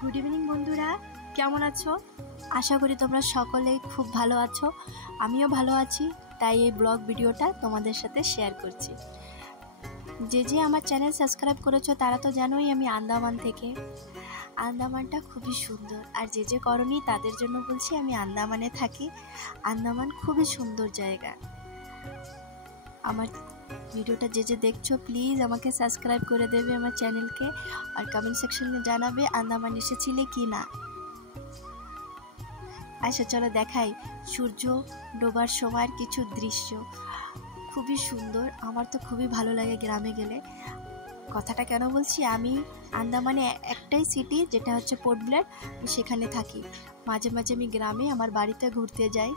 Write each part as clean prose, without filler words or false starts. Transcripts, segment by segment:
Good evening বন্ধুরা, কেমন আছো? আশা করি তোমরা সকলেই খুব ভালো আছো। আমিও ভালো আছি, তাই এই ব্লগ ভিডিওটা তোমাদের সাথে শেয়ার করছি। যে আমার চ্যানেল সাবস্ক্রাইব করেছো তারা তো জানোই আমি আন্দামান থেকে। আন্দামানটা খুবই সুন্দর, আর যে করনি তাদের জন্য বলছি আমি আন্দামানে থাকি। আন্দামান খুবই সুন্দর জায়গা। আমার ভিডিওটা যে দেখছো প্লিজ আমাকে সাবস্ক্রাইব করে দেবে আমার চ্যানেলকে, আর কমেন্ট সেকশনে জানাবে আন্দামান এসেছিলে কি না। আচ্ছা চলো দেখাই সূর্য ডোবার সময়ের কিছু দৃশ্য। খুবই সুন্দর, আমার তো খুবই ভালো লাগে গ্রামে গেলে। কথাটা কেন বলছি, আমি আন্দামানে একটাই সিটি যেটা হচ্ছে পোর্ট ব্লেয়ার, সেখানে থাকি। মাঝে মাঝে আমি গ্রামে আমার বাড়িতে ঘুরতে যাই।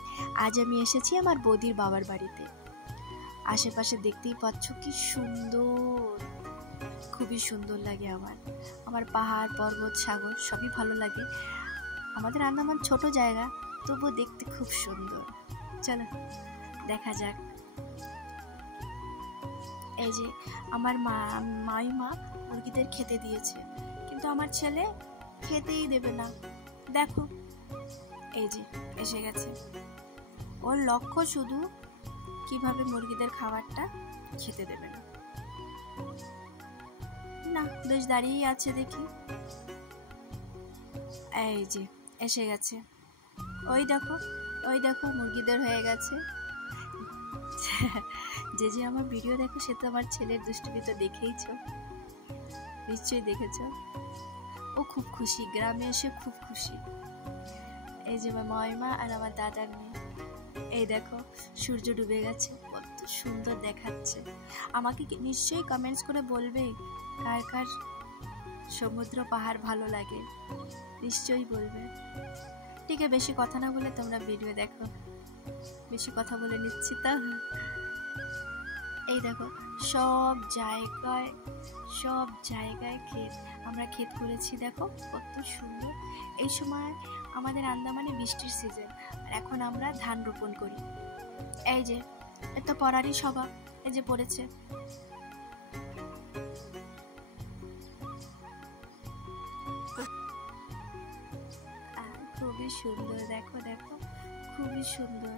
আজ আমি এসেছি আমার বৌদির বাবার বাড়িতে। আশেপাশে দেখতেই পাচ্ছ কি সুন্দর, খুবই সুন্দর লাগে আমার পাহাড় পর্বত সাগর সবই ভালো লাগে। আমাদের আন্দামান ছোট জায়গা, তবুও দেখতে খুব সুন্দর। চলো দেখা যাক। এই যে আমার মাইমা মুরগিদের খেতে দিয়েছে, কিন্তু আমার ছেলে খেতেই দেবে না। দেখো এই যে এসে গেছে। ওর লক্ষ্য শুধু কিভাবে মুরগিদের খাবারটা খেতে দেবে না। না বেশ দাঁড়িয়েই আছে দেখি। এই যে এসে গেছে। ওই দেখো মুরগিদের হয়ে গেছে। যে আমার ভিডিও দেখো সে তো আমার ছেলের দুষ্টুমি তো দেখেইছো, নিশ্চয়ই দেখেছো। ও খুব খুশি, গ্রামে এসে খুব খুশি। এই যে আমার মাইমা আর আমার দাদার মেয়ে। এই দেখো সূর্য ডুবে গেছে, কত সুন্দর দেখাচ্ছে। আমাকে নিশ্চয়ই কমেন্টস করে বলবে কার কার সমুদ্র পাহাড় ভালো লাগে, নিশ্চয়ই বলবে। ঠিক আছে, বেশি কথা না বলে তোমরা ভিডিও দেখো। বেশি কথা বলে নিচ্ছি তা। এই দেখো সব জায়গায় ক্ষেত, আমরা ক্ষেত করেছি। দেখো কত সুন্দর। এই সময় আমাদের আন্দামানে বৃষ্টির সিজন, আর এখন আমরা ধান রোপণ করি। এই যে এত পড়ারই স্বভাব, এই যে পড়েছে। খুবই সুন্দর, দেখো খুবই সুন্দর।